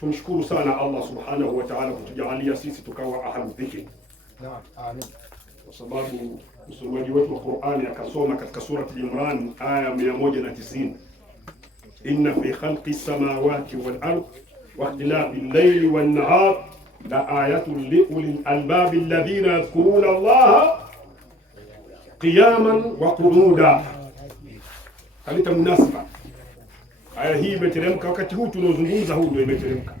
Tumshukuru sana Allah subhanahu wa ta'ala kutujalia sisi tukawa ahlu dhikri. Naam, amin. Kwa sababu msomaji wetu wa Qur'ani akasoma katika surati Imran aya 190, inna fi khalqi samawati wal ard wa ikhtilafi al-layli wan nahar la ayatun li ulil albab alladhina yadhkuruna Allaha qiyaman wa qu'uda. Kalita munasaba. Aya hii imeteremka wakati huu tunaozungumza, huu ndio imeteremka.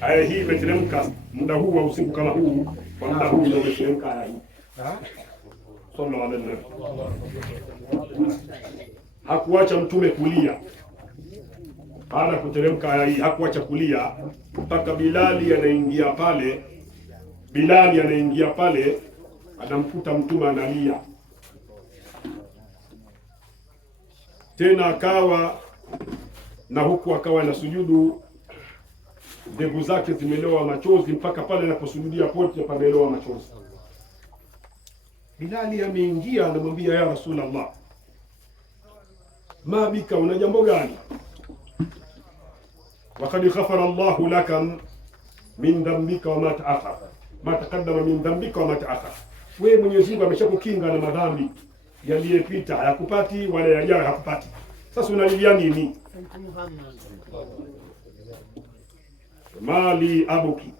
Aya hii imeteremka muda huu wa usiku kama huu, kwa muda huu ndio imeteremka aya hii. Sallallahu alaihi wasallam. Hakuacha mtume kulia. Baada kuteremka aya hii hakuacha kulia mpaka Bilali anaingia pale anamkuta mtume analia. Tena akawa na huku akawa na sujudu, ndevu zake zimelowa machozi mpaka pale anaposujudia pote pamelowa machozi. Bilali ameingia anamwambia, ya Rasulullah, ma bika, una jambo gani? Waqad ghafara Allahu laka min dhanbika wa ma ta'akhkhara, ma taqaddama min dhanbika wa ma ta'akhkhara. Wewe Mwenyezi Mungu ameshakukinga na madhambi yaliyopita, hayakupati wala yajayo hakupati. Sasa unalilia nini? Mali abuki,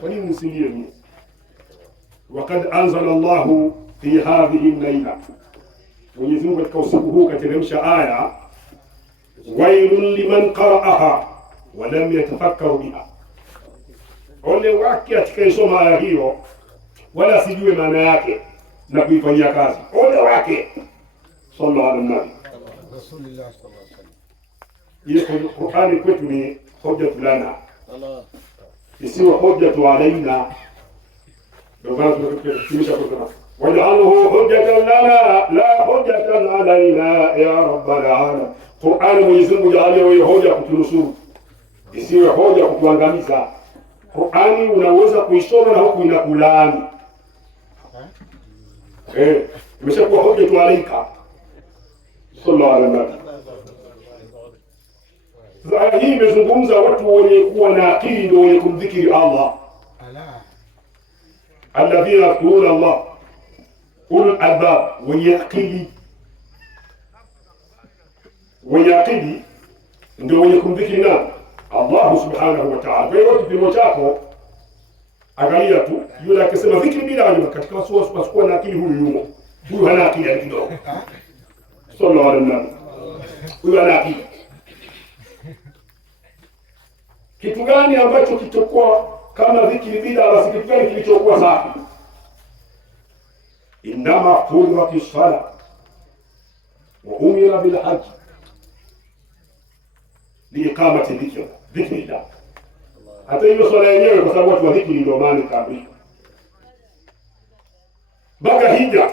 kwa nini usilie mimi? Waqad anzala Allahu fi hadhihi al-layla, Mwenyezi Mungu katika usiku huu kateremsha aya, wailun liman qara'aha wa lam yatafakkaru biha. Ole wake atakayesoma aya hiyo wala sijue maana yake na kuifanyia kazi. Ole wake. Sallallahu alaihi wasallam. Rasulullah sallallahu alaihi wasallam. Ile Qur'ani kwetu ni hoja lana. Allah. Isiwe hoja tu alaina. Ndio maana tunakufundisha kwa waj'alhu hujjatan lana la hujjatan alaina ya rabbal alamin. Qur'ani Mwenyezi Mungu jalie wewe hoja kutunusuru. Isiwe hoja kutuangamiza. Qur'ani unaweza kuisoma na huku inakulaani. Imeshakuwa hoja tu alaika. Sallallahu alaihi wasallam. Aya hii imezungumza watu wenye kuwa na akili ndio wenye kumdhikiri Allah. Alladhina yadhkuruna Allah, ulul albab, wenye akili. Wenye akili ndio wenye kumdhikiri nani? Allah subhanahu wa ta'ala. Kwa hiyo kipimo chako angalia tu, yule akisema dhikri bila ajima katika wasuwa na akili, huyu yumo. Huyu hana akili kidogo. Sallallahu alaihi wasallam. Huyu hana akili. Kitu gani ambacho kitakuwa kama dhikri bila, basi kitu gani kilichokuwa safi? Inama furati sala wa umira bil hajj liiqamati dhikrillah. Hata hiyo swala yenyewe kwa sababu watu wa dhikri ndio maana kabisa. Baka hija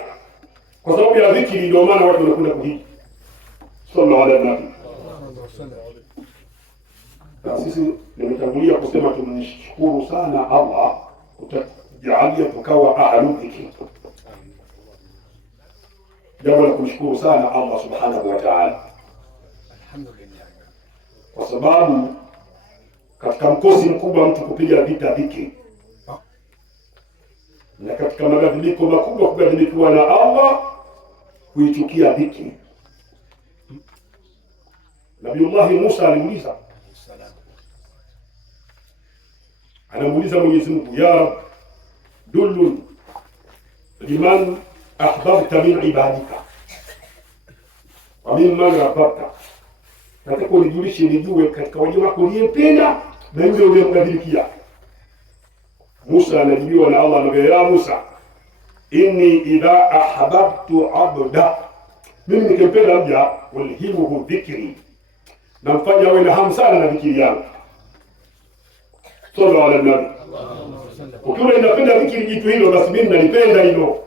kwa sababu ya dhikri ndio maana watu wanakwenda kuhiji. Sallallahu alaihi wasallam. Sisi nimetangulia kusema tumshukuru sana Allah kutujalia tukawa ahlu dhikri. Jambo la kumshukuru sana Allah subhanahu wa ta'ala. Alhamdulillah. Kwa sababu katika mkosi mkubwa mtu kupiga vita dhikri. Na katika maghadhibiko makubwa kughadhibikiwa na Allah kuichukia dhikri. Nabiullahi Musa aliuliza, anamuuliza Mwenyezi Mungu, ya Rabb, dullun liman ahbabta min ibadika wa mimman ahbabta. Nataka unijulishe nijue katika waja wako uliyempenda na yule uliyemghadhibikia. Musa anajibiwa na Allah, anamwambia, ya Musa, inni idha ahbabtu abda, mimi nikimpenda mja ulhimuhu dhikri, namfanya awe na hamu sana na dhikri yangu. Sallallahu alaihi wasallam. Ukiwa unapenda dhikri jitu hilo, basi mimi nalipenda hilo.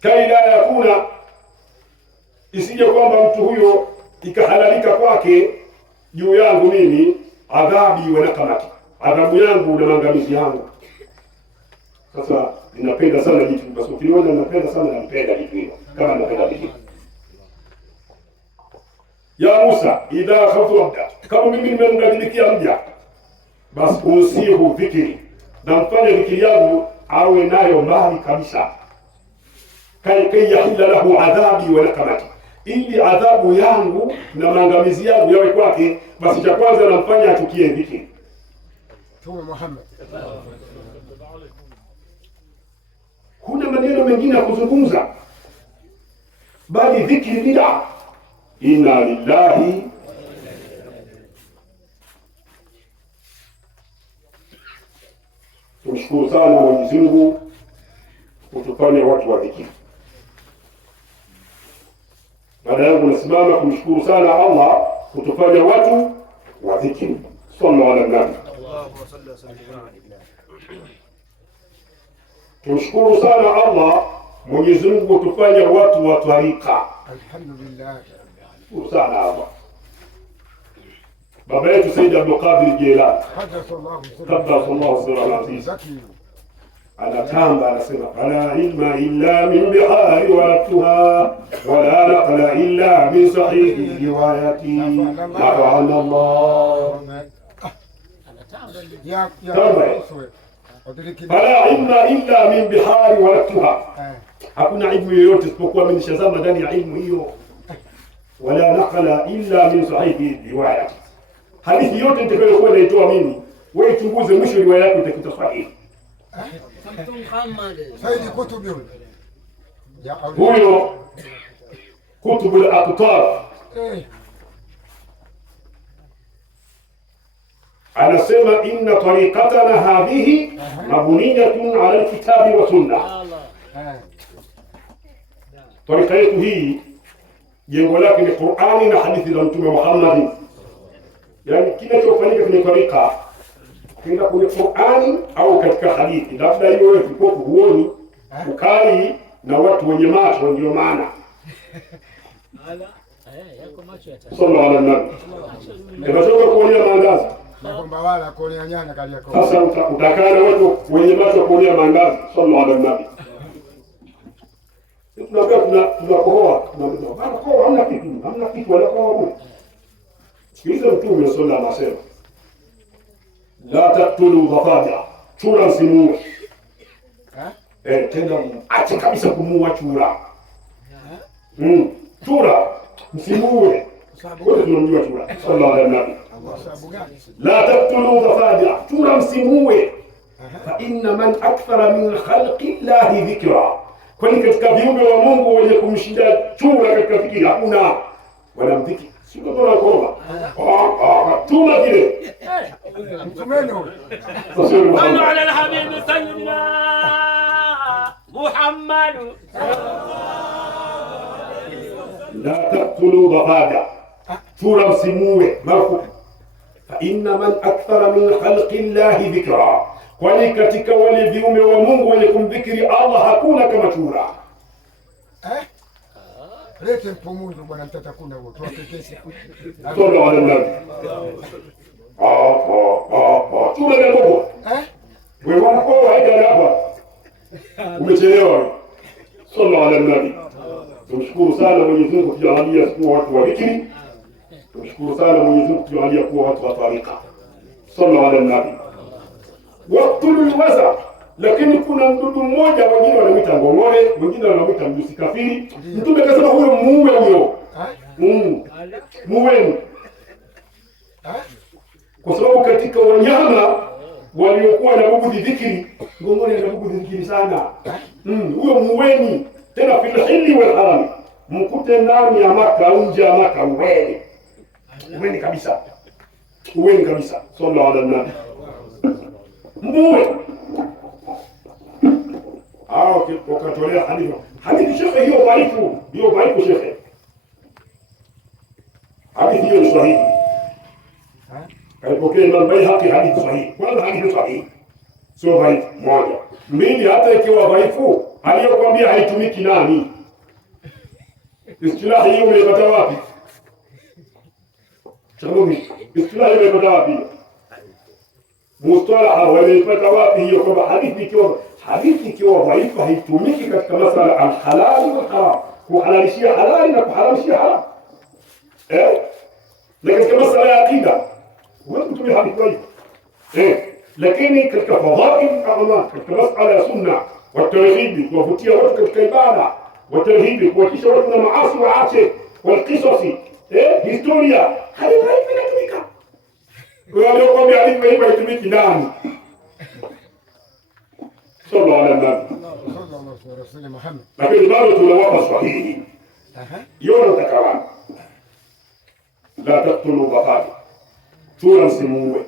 Kaida yakuna, isije kwamba mtu huyo ikahalalika kwake juu yangu mimi adhabi wa nakamati, adhabu yangu na maangamizi yangu. Sasa ninapenda sana jitu, basi ukiona ninapenda sana, nampenda jitu hilo kama napenda dhikri. ya Musa, idha akhadhtu abda, kama mimi nimemghadhibikia mja, basi usihu dhikri, na mfanye dhikri yangu awe nayo mbali kabisa, kai yahilla lahu adhabi wa nakamati, ili adhabu yangu na maangamizi yangu yawe kwake. Basi cha kwanza namfanya achukie dhikri. Mtume Muhammad, kuna maneno mengine ya kuzungumza, bali dhikri bid'a. Inna lillahi tumshukuru sana Mwenyezi Mungu kutufanya watu wa dhikri. Baada yangu nasimama kumshukuru sana Allah kutufanya watu wa dhikri. Sallallahu alaihi wasallam. Tumshukuru sana Allah Mwenyezi Mungu kutufanya watu wa tarika. alhamdulillah. Shukuru sana Allah. Baba yetu Sayyid Abdul Qadir Jilani qaddasallahu sirrahu Zaki anatamba, anasema fala ilma illa min bihari watuha wala naqla illa min sahihi riwayati. Nafa'ana Allah. ya Fala ilma illa min bihari watuha, hakuna ilmu yoyote isipokuwa amenishazama ndani ya ilmu hiyo. Wala naqla illa min sahihi riwayati, hadithi yote nitakayokuwa naitoa mimi, wewe chunguze mwisho riwaya yako itakuta sahihi. Saidi kutubi huyo kutubu al-aqtar anasema inna tariqatana hadhihi mabniyatun ala al-kitabi wa sunnah. Tariqa yetu hii jengo lake ni Qur'ani na hadithi za Mtume Muhammad. Yani kinachofanyika kwenye tariqa kina kwenye Qur'ani au katika hadithi, labda hiyo wewe uko huoni ukali na watu wenye macho, ndio maana yako macho yata sallallahu alaihi wasallam tunataka kuonea maandazi kwamba wala kuonea nyanya kali yako. Sasa utakaa na watu wenye macho kuonea maandazi sallallahu alaihi wasallam. Tunakohoa hamna kitu wanakohoa. Sikiliza Mtume sallallahu alaihi wasallam, la taqtulu dhafada, chura msimuue. Tena acha kabisa kumuua chura. Chura msimuue. Wote tunamjua chura sallallahu alaihi wasallam. La taqtulu dhafada, chura msimuue. Fa inna man akthara min khalqi llahi dhikra, kwani katika viumbe wa Mungu wenye kumshinda chura katika fikira hakuna. Wanamdhiki sio bora kuomba tuma kile mtumeno sallu ala al-habib sayyidina Muhammad. La taqtulu dhafada, chura msimuue. Mafu fa inna man akthara min khalqi llahi dhikra, kwani katika wale viumbe wa Mungu wenye kumdhikiri Allah hakuna kama chura. lete mpumuzo bwana, mtatakuna wote wakekesi Sallallahu alaihi wasallam. Chura na gogo wewe wanakoa haja hapa, umechelewa. Sallallahu alaihi wasallam. Tumshukuru sana Mwenyezi Mungu kujalia kuwa watu wa dhikri. Tumshukuru sana Mwenyezi Mungu kujalia kuwa watu wa tarika. Sallallahu alaihi wasallam. Waqtul waza, lakini kuna mdudu mmoja, wengine wanamuita ngongore, wengine wanamuita mjusi kafiri. Mtume akasema huyo muue huyo. Muweni. Kwa sababu katika wanyama waliokuwa na bugudhi dhikri, ngongore na bugudhi dhikri sana. Huyo muweni. Tena fil hilli wal haram, mkute ndani ya Maka au nje ya Maka, uweni kabisa, uweni kabisa. Sallallahu alaihi wasallam. Muwe wakatolea hadithi shekhe, hiyo dhaifu shekhe, hadithi hiyo ni sahihi. Alipokea Imam Baihaqi hadithi sahihi. Kwanza hadithi sahihi, sio dhaifu. Moja. Mbili, hata ikiwa dhaifu, aliyokuambia haitumiki nani? Istilahi hiyo umeipata wapi? Shabuni, istilahi umeipata wapi? Mustalaha wameipata wapi hiyo, kwamba hadithi ikiwa dhaifu haitumiki katika masala al-halal wal haram, kuhalalishia halali na kuharamishia haram. Na katika masala ya akida huwezi kutumia hadithi hiyo. Lakini katika fadhail al-a'mal, katika masala ya sunna wa tarhibi, kuwavutia watu katika ibada, wa tarhibi, kuwatisha watu na maasi waache, wal qisasi, historia, hadithi inatumika. Kwa hiyo kwa hadithi hiyo haitumiki ndani. Sallallahu alaihi wasallam. Lakini bado tunawapa sahihi. Yona utakawa la taqtulu batali, chura msimuue.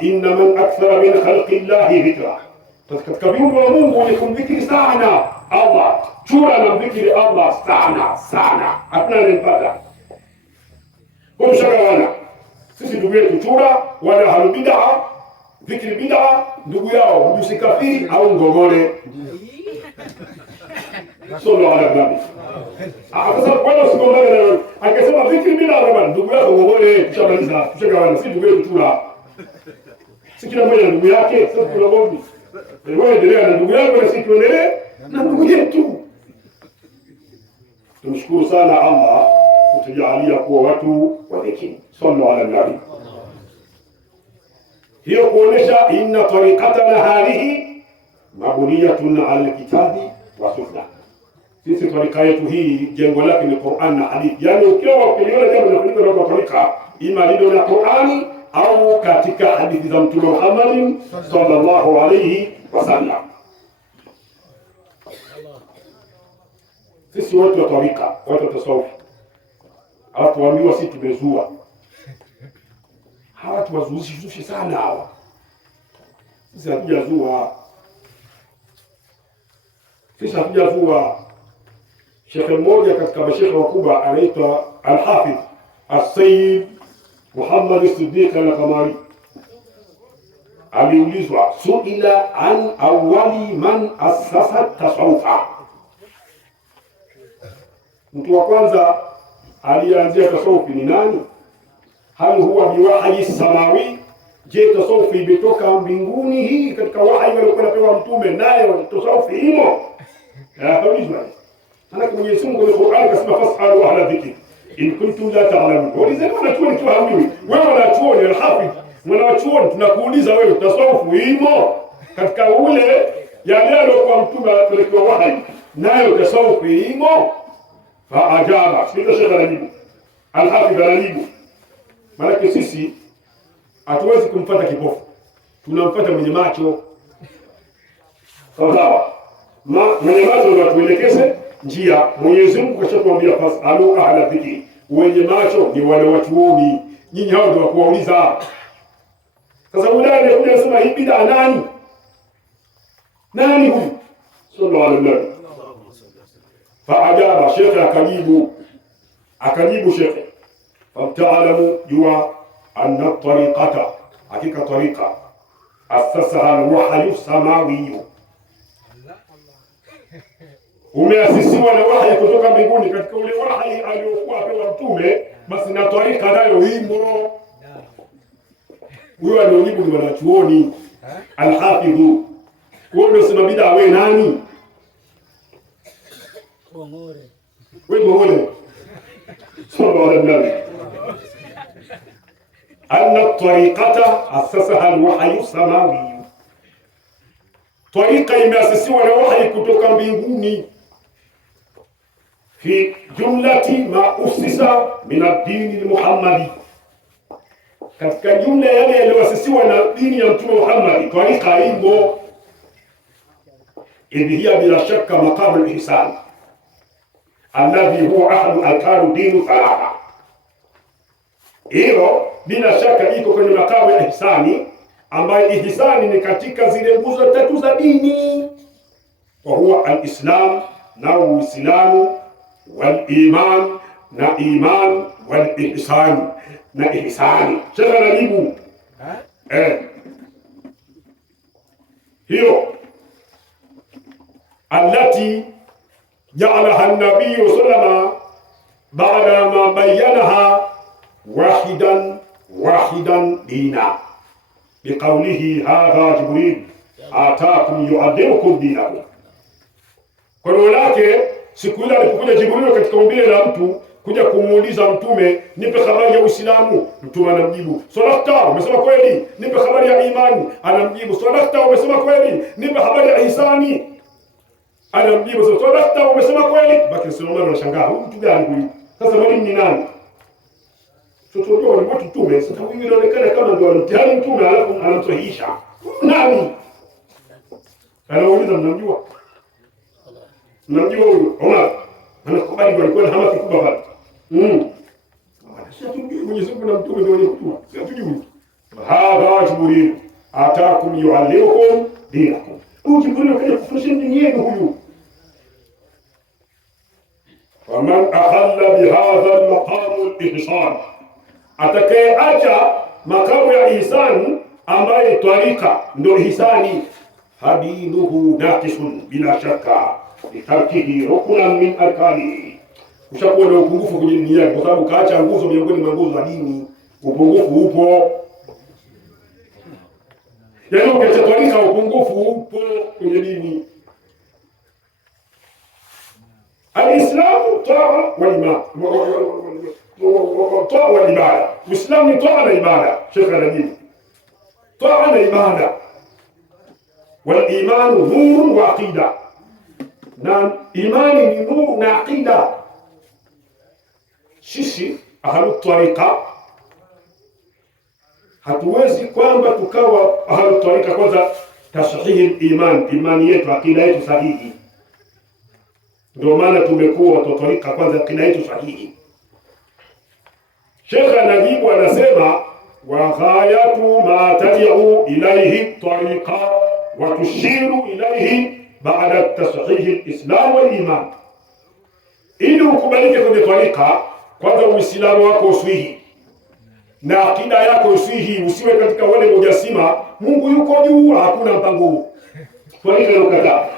Inna man akthara min khalqi llahi dhikra, katika viumbe wa Mungu ni kumdhikiri sana Allah. Chura anamdhikiri Allah sana, hakuna anayempata. Kumshagawana sisi ndugu yetu chura, wala halu bid'a, dhikri bid'a, ndugu yao mjusi kafiri au ngogole. Sallallahu alaihi wasallam. Akasema kwa usigombane na wewe. Akasema dhikri bid'a bwana, ndugu yako ngogole, tushamaliza, tushagawana, si ndugu yetu chura. Si kila mmoja ndugu yake, sasa kuna bombi. Wewe endelea na ndugu yako na sisi tuendelee na ndugu yetu. Tumshukuru sana Allah kutujalia kuwa watu wa dhikri. Sallallahu alaihi wasallam. Hiyo kuonesha inna tariqatana hadhihi mabniyatun ala alkitabi wa sunna. Sisi tariqa yetu hii jengo lake ni Qur'an na hadithi. Yaani ukiwa ukiona jambo linafanyika kwa tariqa, ima lido na Qur'ani au katika hadithi za Mtume Muhammad sallallahu alayhi wasallam. Sisi watu wa tariqa, watu wa tasawuf, hawatuambiwa sisi tumezua. Hawa tuwazushi sana hawa. Sisi hatujazua. Shekhe mmoja katika mashekhe wakubwa anaitwa Al-Hafidh As-Sayyid Muhammad As-Siddiq Al-Qamari. Aliulizwa suila an awwali man assasa tasawufa, mtu wa kwanza alianzia tasawufi ni nani? Hal huwa biwahyi samawi, je tasawufi imetoka mbinguni hii katika wahyi waliokuwa napewa mtume, nayo tasawufi himo? Haulizwa. Ana Mwenyezi Mungu kwenye Qur'an kasema fasalu ahla dhikri in kuntum la ta'lamun. Walizeni wanachuoni tu hamjui. Wewe wanachuoni Al-Hafidh, wanachuoni tunakuuliza wewe tasawufu himo katika ule yale aliyokuwa mtume alipelekewa wahyi, nayo tasawufu himo? Fa ajaba. Sio shekha anajibu. Al-Hafidh anajibu. Maana sisi hatuwezi kumfuata kipofu, tunamfuata mwenye macho. Sawa. Mwenye macho ndio atuelekeze njia. Mwenyezi Mungu kashakwambia fasalu ahla dhikri, wenye macho ni wale wachuoni, nyinyi hao ndio wakuwauliza. Sasa ulaya anakuja kusema hii bid'a nani huyu? Sallallahu alaihi wasallam. Fa ajaba, shekhe akajibu shekhe, fata'lamu jua anna tariqata, hakika tariqa asasaha al-wahyu samawi, umeasisiwa na wahyi kutoka mbinguni. Katika ule wahyi aliokuwa apewa mtume, basi na tariqa nayo himo. Huyo anaojibu ni wanachuoni. Al-Hafidh, wewe ndio sema bid'a, wewe nani? Wewe ngore. Sallallahu alaihi wasallam. Anna tariqata asasaha al-wahyu samawi, tariqa imeasisiwa na wahyi kutoka mbinguni. Fi jumlati ma usisa min ad-din al-Muhammadi, katika jumla yale yaliyoasisiwa na dini ya Mtume Muhammad, tariqa hiyo hiya bila shakka maqam al-ihsan alladhi huwa ahad arkan din thalatha. Hiyo bila shaka iko kwenye makamu ya ihsani, ambayo ihsani ni katika zile nguzo tatu za dini. Wa huwa al-islam, na uislamu, wal iman, na iman, wal ihsan, na ihsani. Sasa najibu hiyo allati ja'alaha an-nabiy sallallahu ba'da ma bayyanaha wahidan dina biqawlihi hadha Jibril ataakum yu'allimukum dinakum. Kwa neno lake siku ile alipokuja Jibril katika umbile la mtu kuja kumuuliza Mtume, nipe habari ya Uislamu. Mtume anamjibu sadaqta, umesema kweli. Nipe habari ya imani. Anamjibu sadaqta, umesema kweli. Nipe habari ya ihsani. Anamjibu sadaqta, umesema kweli. Baki Suleiman anashangaa, huyu mtu gani huyu? Sasa mwalimu ni nani? Sasa ndio walipotu Mtume. Sasa huyu inaonekana kama ndio mtihani Mtume, alafu anamsahihisha. Nani? Anauliza, mnamjua? Mnamjua huyu? Omar. Anakubali walikuwa na hamaki kubwa pale. Sasa tujui Mwenyezi Mungu na Mtume ndio waliotuma. Sasa tujui. Hadha Jibril ataakum yuallimukum dinakum. Huyu Jibril kaja kufundisha dini yenu huyu. Faman akhalla bihadha al-maqam al-ihsan. Atakayeacha makamu ya ihsan ambaye twarika ndio ihsani, hadinuhu naqisun bila shakka litarkihi rukunan min arkanihi. Ushakuwa na upungufu kwenye dini yako kwa sababu kaacha nguzo miongoni mwa nguzo za dini. Upungufu upo. Yaani ukitwarika upungufu upo kwenye dini. Al-Islamu taa wa iman. Taa wa ibada. Uislamu ni taa na ibada. Sheikh anajibu. Taa na ibada. Wal imanu nurun wa aqida. Na imani ni nuru na aqida. Sisi ahlu tariqa hatuwezi kwamba tukawa ahlu tariqa kwanza tashihi iman, imani yetu, aqida yetu sahihi. Ndio maana tumekuwa watu tariqa kwanza aqida yetu sahihi. Sheikh anajibu anasema, wa ghayatu ma tad'u ilayhi tariqa wa tushiru ilayhi baada tashihi al-islam wal iman. Ili ukubalike kwenye tariqa, kwanza Uislamu wako uswihi na akida yako uswihi, usiwe katika wale mujasima Mungu yuko juu, hakuna mpango huu. Twarika ukataa.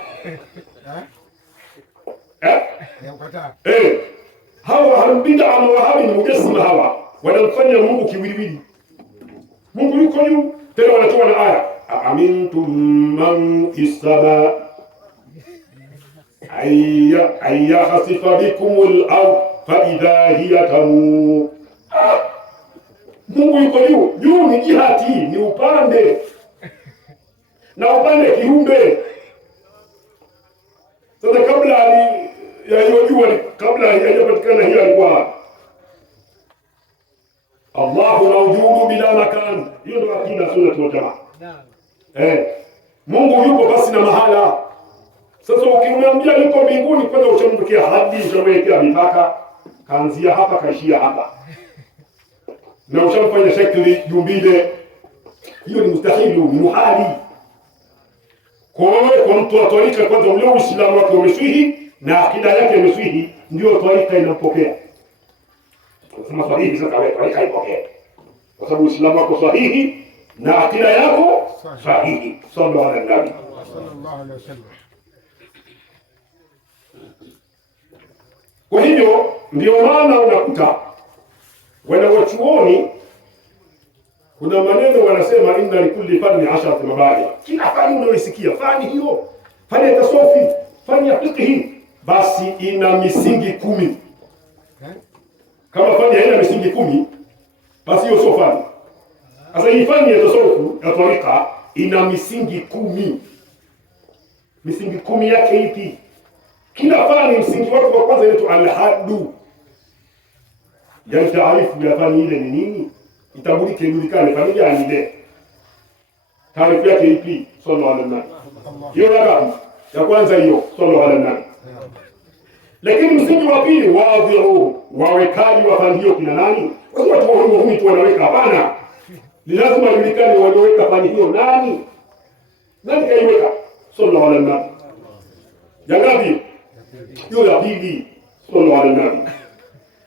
Hawa halbida ama wahabi ni mujasima, hawa wanamfanya Mungu kiwiliwili. Mungu yuko juu, tena wanatoa na aya, amintum man fis sama ayya khasifa bikumul ard fa idha hiya tamur. Mungu yuko juu. Juu ni jihati, ni upande. Na upande kiumbe. Sasa kabla ya hiyo jua, kabla hajapatikana hiyo alikuwa Allahu mawjudu bila makan. Hiyo ndio akida sunna wa jamaa. Mungu yuko basi na mahala. Sasa ukimwambia yuko mbinguni, kwanza uchamwekea hadi, uchamwekea mipaka, kaanzia hapa kaishia hapa. Na ushamfanya shakli jumbile, hiyo ni mustahili, ni muhali. Kwa mtu wa twarika kwanza ule Uislamu wake umeswihi na akida yake imeswihi, ndio twarika inampokea. Unasema sahihi, sasa wewe twarika ipokee. Kwa sababu Uislamu wako sahihi na akida yako sahihi. Sallallahu alaihi wasallam. Kwa hivyo ndio maana unakuta wanawachuoni kuna maneno wanasema, inna likulli fanni 10 mabadi. Kila fani unayoisikia, fani hiyo, fani ya tasawufi, fani ya fiqh, basi ina misingi 10. Kama fani haina misingi 10, basi hiyo sio fani. Sasa hii fani ya tasawufu ya tariqa ina misingi 10. Misingi 10 yake ipi? Kila fani msingi wake wa kwanza inaitwa al-haddu. Yaani taarifu ya fani ile ni nini? Itambulike, ijulikane fani gani ile. Taarifu yake ipi? Sallallahu alaihi wasallam. Hiyo ya kwanza hiyo, sallallahu alaihi wasallam. Lakini msingi wa pili, wadhi'u, wawekaji wa fani hiyo kina nani? Watu wao tu wanaweka, hapana. Ni lazima ijulikane walioweka fani hiyo nani? Nani kaiweka? Sallallahu alaihi wasallam. Ya ngapi? Hiyo ya pili, sallallahu alaihi wasallam.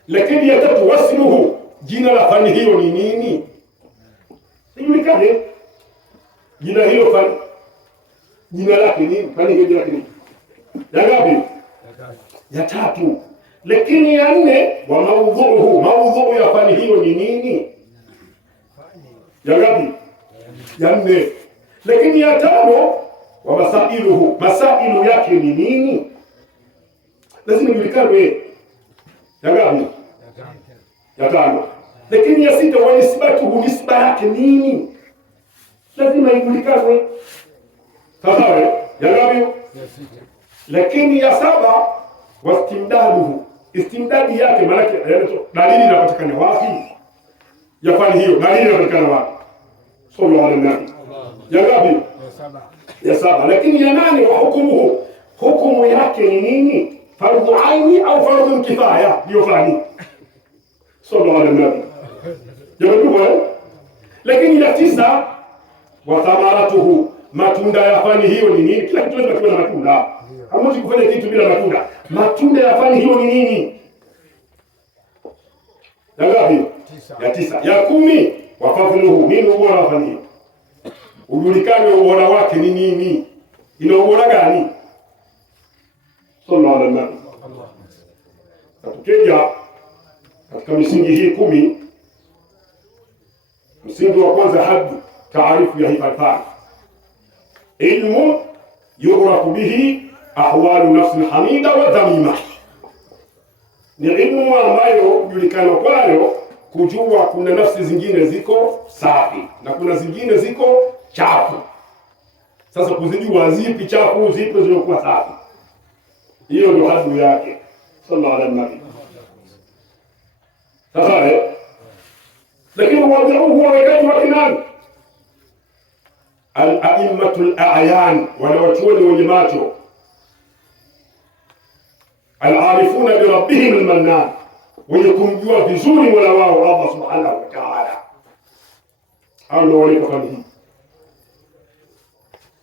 Lakini ya tatu, wasluhu, jina la fani hiyo ni nini? Ijulikane jina hilo fani, jina lake nini? Fani hiyo jina lake nini? Ya ngapi? Ya tatu. Lakini ya nne, wa maudhu'uhu, maudhu'u ya fani hiyo ni nini? Ya ngapi? Ya nne. Lakini ya tano, wa masailuhu, masailu yake ni nini? Lazima ijulikane. Ya ngapi? ya 5. Lakini ya 6, wa nisbatuhu, nisba yake nini? Lazima ijulikane. Sawa, ya ngapi? Ya 6. Lakini ya 7, wastimdaduhu, istimdadi yake maana yake dalili inapatikana wapi? Ya fani hiyo dalili inapatikana wapi? Sallallahu alaihi wasallam. Ya ngapi? Ya 7. Lakini ya 8, wa hukumuhu, hukumu yake ni nini? Fardhu aini au fardhu kifaya? Ndio fani. Sallallahu alaihi wasallam. Jamani, lakini ya 9, wa thamaratuhu, matunda ya fani hiyo ni nini? Kila kitu lazima kiwe na matunda. Hamwezi kufanya kitu bila matunda. Matunda ya fani hiyo ni nini? Ya ngapi? Ya 9. Ya 10, wa fadhluhu, nini ubora wa fani hiyo? Ujulikane ubora wake ni nini? Ina ubora gani? Sallallahu alaihi wasallam. Tukija katika misingi hii 10, msingi wa kwanza haddu, taarifu ya hifadhi. Ilmu yughrafu bihi ahwalu nafsi hamida wa dhamima, ni ilmu ambayo julikana kwayo kujua kuna nafsi zingine ziko safi na kuna zingine ziko chafu. Sasa kuzijua zipi chafu, zipi zilizokuwa safi, hiyo ndio haddu yake. Sallallahu alaihi wasallam. Sasa lakini wadhiuhu wawekaji wa kinani? Al-a'immatul a'yan, wale wachuoni wenye macho. Al-arifuna bi rabbihim al-mannan, wenye kumjua vizuri Mola wao Allah subhanahu wa ta'ala. Hao ndio wale kafani hii.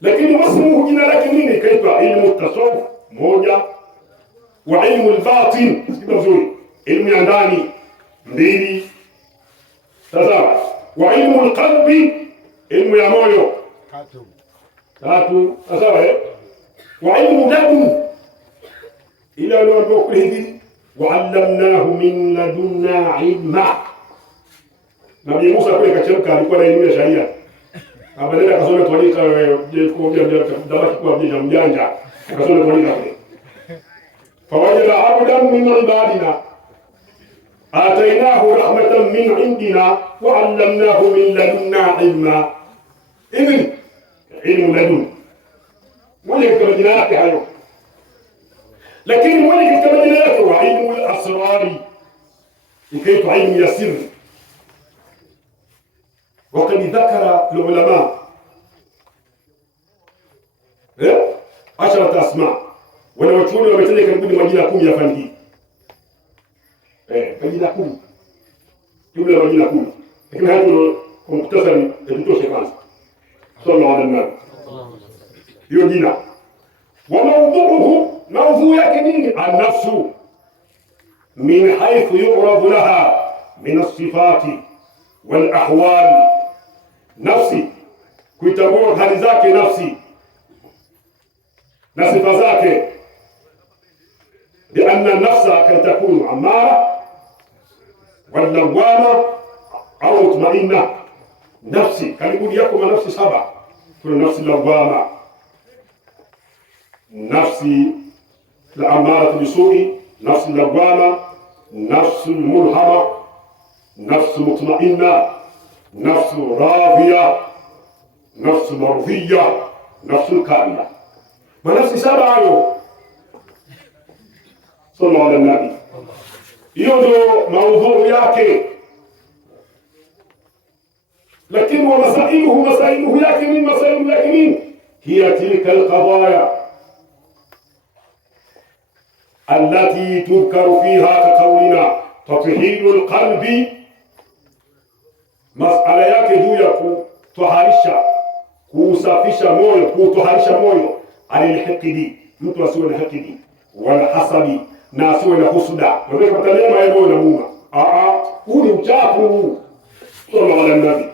Lakini wasmuhu, jina lake nini? Kaitwa ilmu tasawuf moja, wa ilmu al-batin, sikiza vizuri, ilmu ya ndani 2. Sasa wa ilmu al-qalbi, ilmu ya moyo 3. Sasa wa ilmu ladun, ila ndio kuhidi, wa 'allamnahu min ladunna ilma. Nabii Musa kule kachemka, alikuwa na elimu ya sharia. Abadala akasoma tualika dabaki kwa mjanja, akasoma tualika kule. Fawajada abdan min ibadina atainahu rahmatan min indina wa 'allamnahu min ladunna ilma. Hivi ilmu ladun mmoja katika majina yake hayo, lakini mmoja katika majina yake wa ilmu al-asrari, ikaitwa ilmu ya siri. وقد ذكر العلماء 10 أسماء، ولو تقولوا ومثلا كان majina 10 ya fani hii. Majina 10. Jumla ya majina 10. Lakini hapo kwa mukhtasari tutoshe kwanza. Sallallahu alaihi wasallam. Hiyo jina. Wa mawdhu'uhu, mawdhu yake nini? An-nafsu min haythu yu'radu laha min as-sifati wal ahwal. Nafsi, kuitambua hali zake nafsi na sifa zake. Lianna nafsa kan takunu amara wal lawama au mutmainna. Nafsi karibuni yako manafsi 7. Kuna nafsi lawama, nafsi la amara bisui, nafsi lawama, nafsi mulhama, nafsi mutmainna, nafsi radhiya, nafsi mardhiya, nafsi kamila. Manafsi 7 hayo. Sallallahu alaihi wasallam. Hiyo ndio maudhui yake. Lakini wa masailuhu yake nini? Masailu yake nini? Hiya tilka alqadaya allati tudkaru fiha kaqawlina tathiru alqalbi. Masala yake juu ya kutoharisha, kusafisha moyo, kutoharisha moyo, alilhaqidi, mtu asiwe na hakidi, wala hasadi, na asiwe na husuda. Wewe kupata neema ya moyo na muuma. Huu ni uchafu. Sallallahu alaihi wasallam.